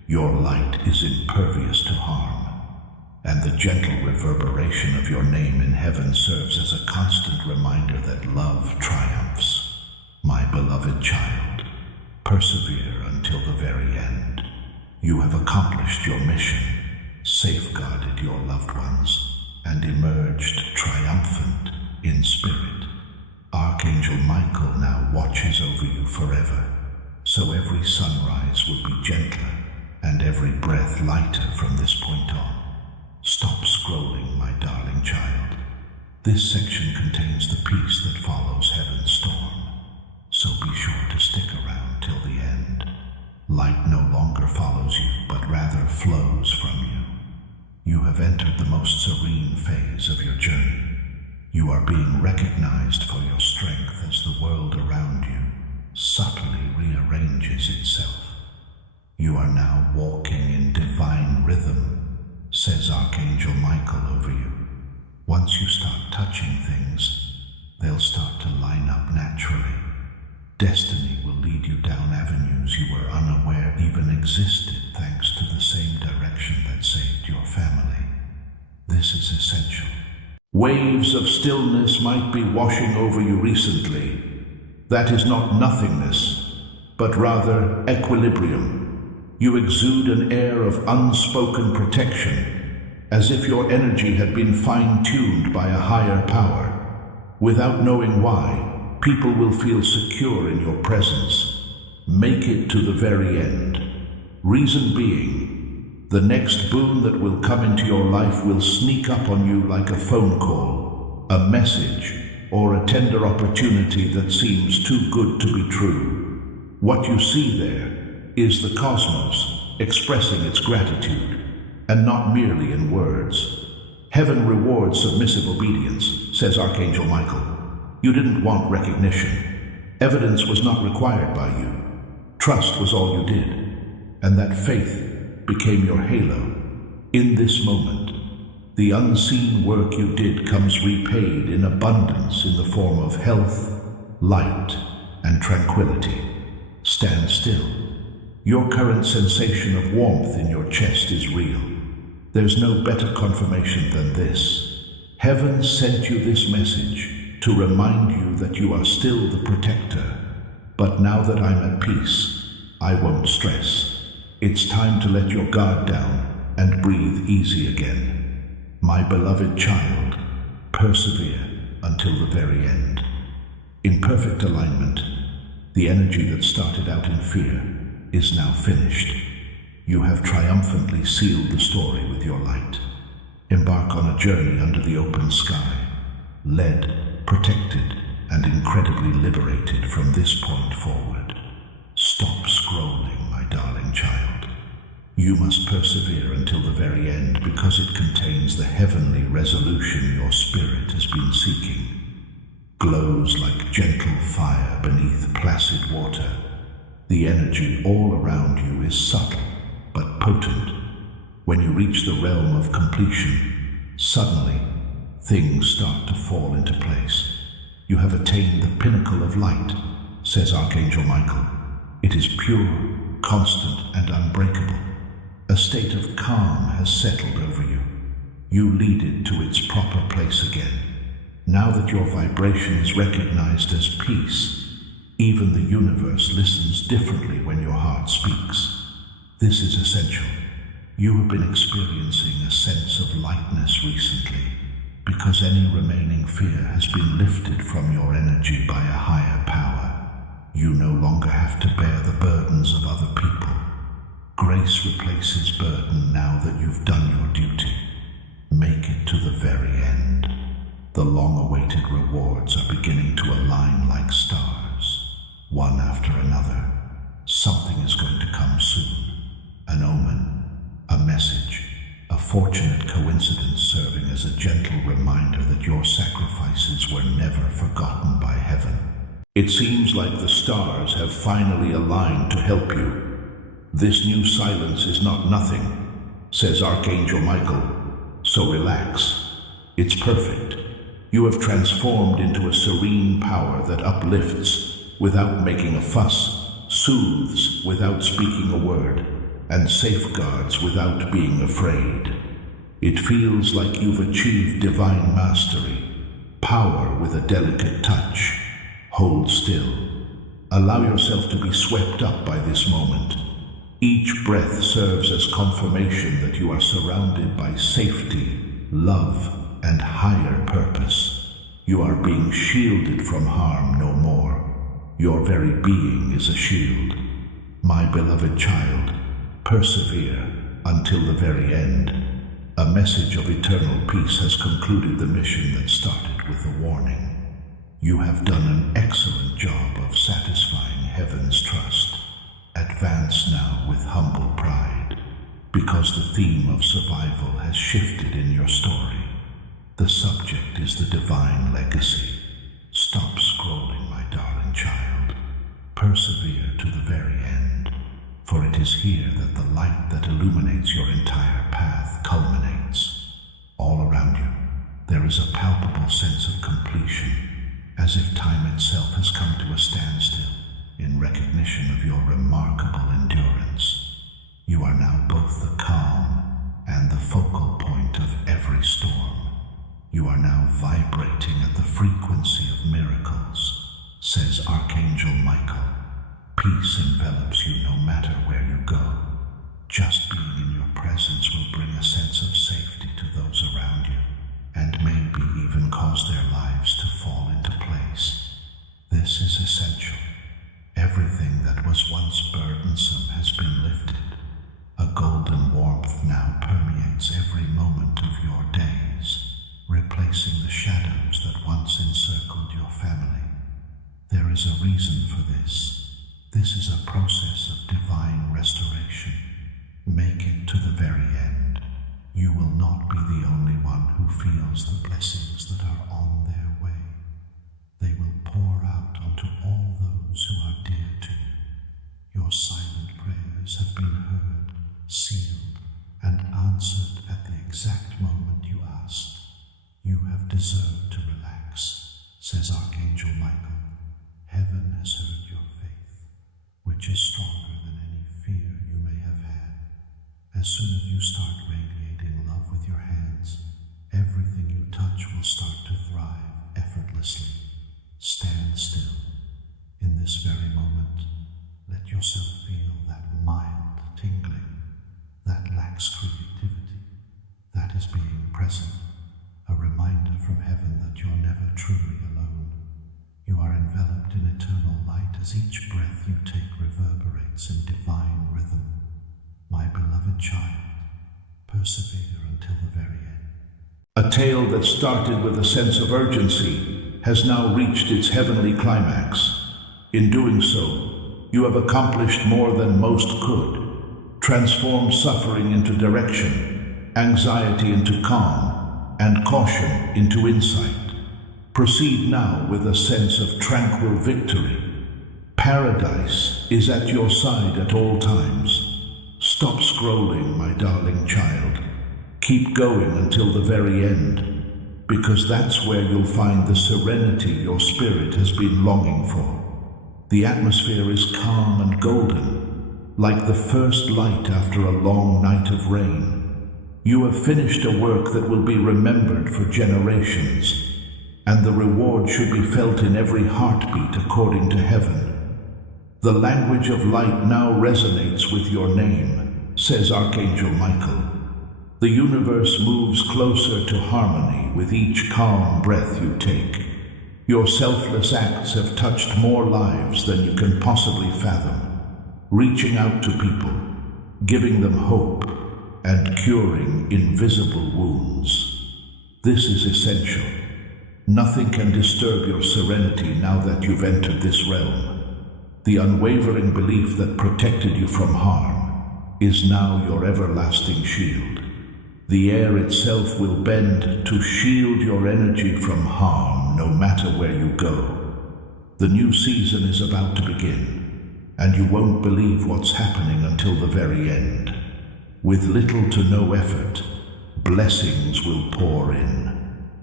Your light is impervious to harm, and the gentle reverberation of your name in heaven serves as a constant reminder that love triumphs. My beloved child, persevere until the very end. You have accomplished your mission, safeguarded your loved ones, and emerged triumphant in spirit. Archangel Michael now watches over you forever, so every sunrise will be gentler and every breath lighter from this point on. Stop scrolling, my darling child. This section contains the peace that follows heaven's storm, so be sure to stick around till the end. Light no longer follows you, but rather flows from you. You have entered the most serene phase of your journey. You are being recognized for your strength as the world around you subtly rearranges itself. You are now walking in divine rhythm, says Archangel Michael over you. Once you start touching things, they'll start to line up naturally. Destiny will lead you down avenues you were unaware even existed, thanks to the same direction that saved your family. This is essential. Waves of stillness might be washing over you recently. That is not nothingness, but rather equilibrium. You exude an air of unspoken protection, as if your energy had been fine-tuned by a higher power. Without knowing why, people will feel secure in your presence. Make it to the very end. Reason being, the next boon that will come into your life will sneak up on you like a phone call, a message, or a tender opportunity that seems too good to be true. What you see there is the cosmos expressing its gratitude, and not merely in words. Heaven rewards submissive obedience, says Archangel Michael. You didn't want recognition. Evidence was not required by you. Trust was all you did, and that faith became your halo. In this moment, The unseen work you did comes repaid in abundance in the form of health, light, and tranquility. Stand still. Your current sensation of warmth in your chest is real. There's no better confirmation than this. Heaven sent you this message to remind you that you are still the protector. But now that I'm at peace, I won't stress. It's time to let your guard down and breathe easy again. My beloved child, persevere until the very end. In perfect alignment, the energy that started out in fear is now finished. You have triumphantly sealed the story with your light. Embark on a journey under the open sky, led, protected, and incredibly liberated from this point forward. Stop scrolling, my darling child. You must persevere until the very end because it contains the heavenly resolution your spirit has been seeking. Glows like gentle fire beneath placid water. The energy all around you is subtle but potent. When you reach the realm of completion, suddenly things start to fall into place. You have attained the pinnacle of light, says Archangel Michael. It is pure, constant, and unbreakable. A state of calm has settled over you. You lead it to its proper place again. Now that your vibration is recognized as peace, even the universe listens differently when your heart speaks. This is essential. You have been experiencing a sense of lightness recently because any remaining fear has been lifted from your energy by a higher power. You no longer have to bear the burdens of other people. Grace replaces burden now that you've done your duty. Make it to the very end. The long-awaited rewards are beginning to align like stars, one after another. Something is going to come soon. An omen, a message, a fortunate coincidence serving as a gentle reminder that your sacrifices were never forgotten by heaven. It seems like the stars have finally aligned to help you. This new silence is not nothing, says Archangel Michael, so relax. It's perfect. You have transformed into a serene power that uplifts without making a fuss, soothes without speaking a word, and safeguards without being afraid. It feels like you've achieved divine mastery, power with a delicate touch. Hold still. Allow yourself to be swept up by this moment. Each breath serves as confirmation that you are surrounded by safety, love, and higher purpose. You are being shielded from harm no more. Your very being is a shield. My beloved child, persevere until the very end. A message of eternal peace has concluded the mission that started with a warning. You have done an excellent job of satisfying heaven's trust. Advance now with humble pride, because the theme of survival has shifted in your story. The subject is the divine legacy. Stop scrolling, my darling child. Persevere to the very end, for it is here that the light that illuminates your entire path culminates. All around you, there is a palpable sense of completion, as if time itself has come to a standstill in recognition of your remarkable endurance. You are now both the calm and the focal point of every storm. You are now vibrating at the frequency of miracles, says Archangel Michael. Peace envelops you no matter where you go. Just being in your presence will bring a sense of safety to those around you, and maybe even cause their lives to fall into place. This is essential. Everything that was once burdensome has been lifted. A golden warmth now permeates every moment of your days, replacing the shadows that once encircled your family. There is a reason for this. This is a process of divine restoration. Make it to the very end. You will not be the only one who feels the blessings that are on their way. They will pour out onto all those who are dear to you. Your silent prayers have been heard, sealed, and answered at the exact moment you asked. deserve to relax, says Archangel Michael. Heaven has heard your faith, which is stronger than any fear you may have had. As soon as you start radiating love with your hands, everything you touch will start to thrive effortlessly. Stand still. In this very moment, let yourself feel that mild tingling that lacks creativity, that is being present, a reminder from heaven that you're never truly alone. You are enveloped in eternal light as each breath you take reverberates in divine rhythm. My beloved child, persevere until the very end. A tale that started with a sense of urgency has now reached its heavenly climax. In doing so, you have accomplished more than most could. Transformed suffering into direction, anxiety into calm, and caution into insight. Proceed now with a sense of tranquil victory. Paradise is at your side at all times. Stop scrolling, my darling child. Keep going until the very end, because that's where you'll find the serenity your spirit has been longing for. The atmosphere is calm and golden, like the first light after a long night of rain. You have finished a work that will be remembered for generations, and the reward should be felt in every heartbeat according to heaven. The language of light now resonates with your name, says Archangel Michael. The universe moves closer to harmony with each calm breath you take. Your selfless acts have touched more lives than you can possibly fathom, reaching out to people, giving them hope, and curing invisible wounds. This is essential. Nothing can disturb your serenity now that you've entered this realm. The unwavering belief that protected you from harm is now your everlasting shield. The air itself will bend to shield your energy from harm no matter where you go. The new season is about to begin, and you won't believe what's happening until the very end. With little to no effort, blessings will pour in.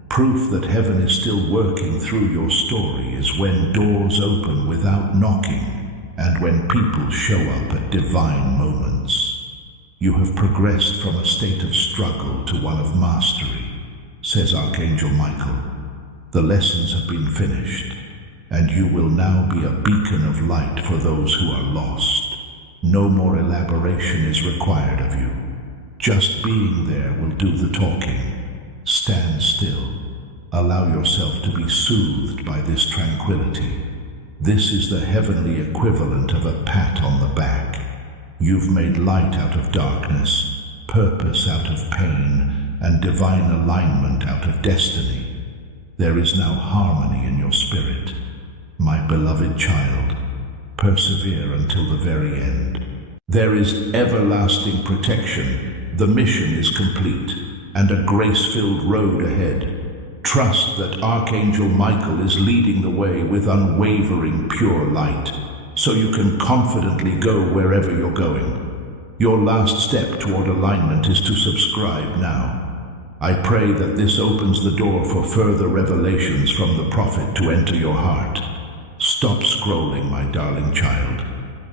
Proof that heaven is still working through your story is when doors open without knocking, and when people show up at divine moments. You have progressed from a state of struggle to one of mastery, says Archangel Michael. The lessons have been finished, and you will now be a beacon of light for those who are lost. No more elaboration is required of you. Just being there will do the talking. Stand still. Allow yourself to be soothed by this tranquility. This is the heavenly equivalent of a pat on the back. You've made light out of darkness, purpose out of pain, and divine alignment out of destiny. There is now harmony in your spirit. My beloved child, persevere until the very end. There is everlasting protection. The mission is complete, and a grace-filled road ahead. Trust that Archangel Michael is leading the way with unwavering pure light, so you can confidently go wherever you're going. Your last step toward alignment is to subscribe now. I pray that this opens the door for further revelations from the prophet to enter your heart. Stop scrolling, my darling child.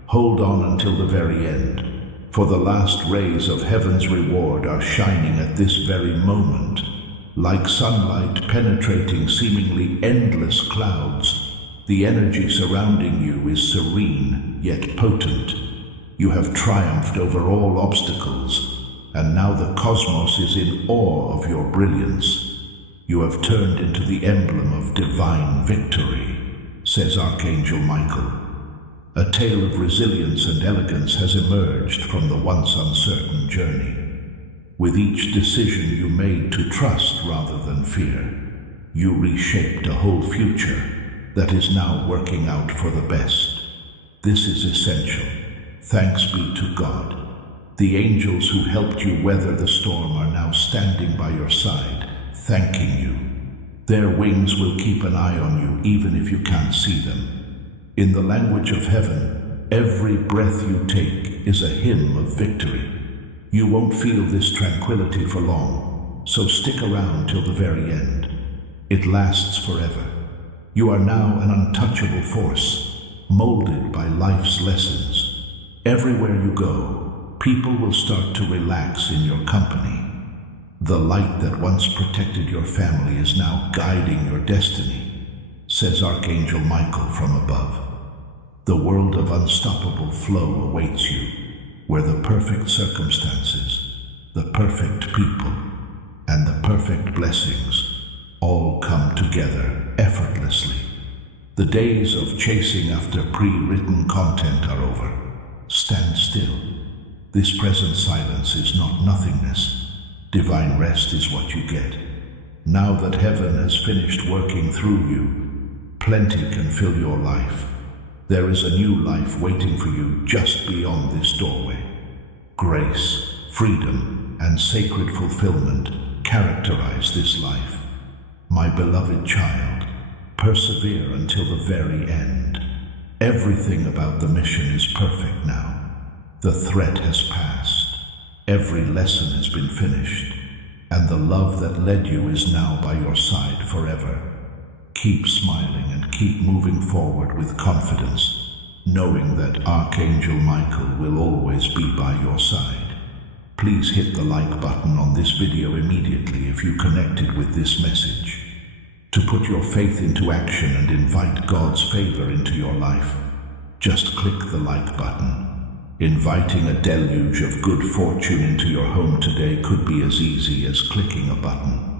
Hold on until the very end, for the last rays of heaven's reward are shining at this very moment. Like sunlight penetrating seemingly endless clouds, the energy surrounding you is serene yet potent. You have triumphed over all obstacles, and now the cosmos is in awe of your brilliance. You have turned into the emblem of divine victory, says Archangel Michael. A tale of resilience and elegance has emerged from the once uncertain journey. With each decision you made to trust rather than fear, you reshaped a whole future that is now working out for the best. This is essential. Thanks be to God. The angels who helped you weather the storm are now standing by your side, thanking you. Their wings will keep an eye on you even if you can't see them. In the language of heaven, every breath you take is a hymn of victory. You won't feel this tranquility for long, so stick around till the very end. It lasts forever. You are now an untouchable force, molded by life's lessons. Everywhere you go, people will start to relax in your company. The light that once protected your family is now guiding your destiny, says Archangel Michael from above. The world of unstoppable flow awaits you, where the perfect circumstances, the perfect people, and the perfect blessings all come together effortlessly. The days of chasing after pre-written content are over. Stand still. This present silence is not nothingness. Divine rest is what you get. Now that heaven has finished working through you, plenty can fill your life. There is a new life waiting for you just beyond this doorway. Grace, freedom, and sacred fulfillment characterize this life. My beloved child, persevere until the very end. Everything about the mission is perfect now. The threat has passed. Every lesson has been finished, and the love that led you is now by your side forever. Keep smiling and keep moving forward with confidence, knowing that Archangel Michael will always be by your side. Please hit the like button on this video immediately if you connected with this message. To put your faith into action and invite God's favor into your life, just click the like button. Inviting a deluge of good fortune into your home today could be as easy as clicking a button.